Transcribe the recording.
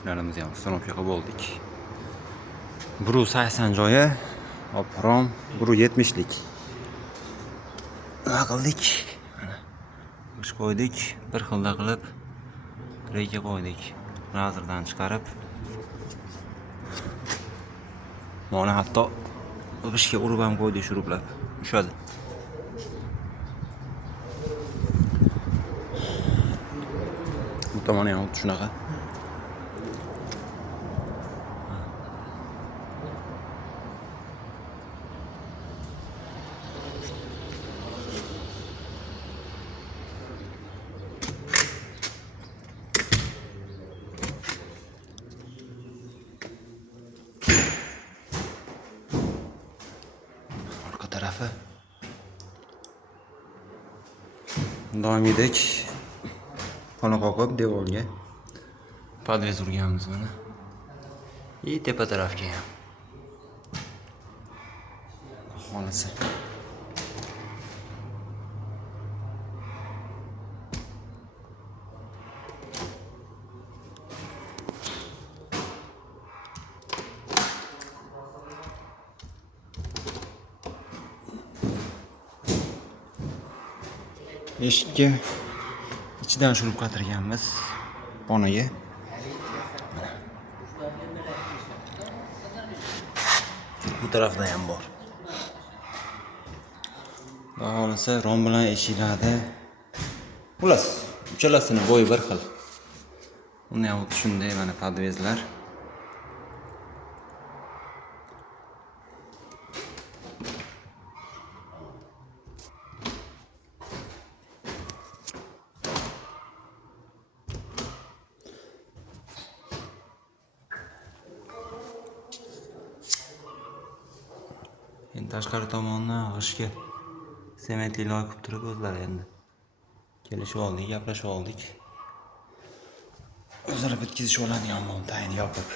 ishlarimizni ham uстановka qilib oldik. 180 joyi, oprom 170lik. Nima qildik? Mana ish qo'ydik, bir xilda qilib reyka qo'ydik. Razrdan chiqarib mana hatto ishga urib ham qo'ydik, shurublab. Ushadi. Bu tomoni ham shunaqa. Arka tarafı doimiydek xona qoqib devorga podvez urganmiz mana. Tepa tarafga ham. Xonasi. Eshikka ichidan shurib qatirganmiz xonaga. Bu tarafda ham bor. Xohlasa rom bilan eshiklarni xullas uchalasini bo'yi bir xil. Uni ham shunday mana podvezlar. Endi tashqari tomondan g'ishga sementli loy qilib turib o'zlari endi kelishib oldik, gaplashib oldik. O'zlari bitkazishib oladigan bo'ldi, tayini yopib.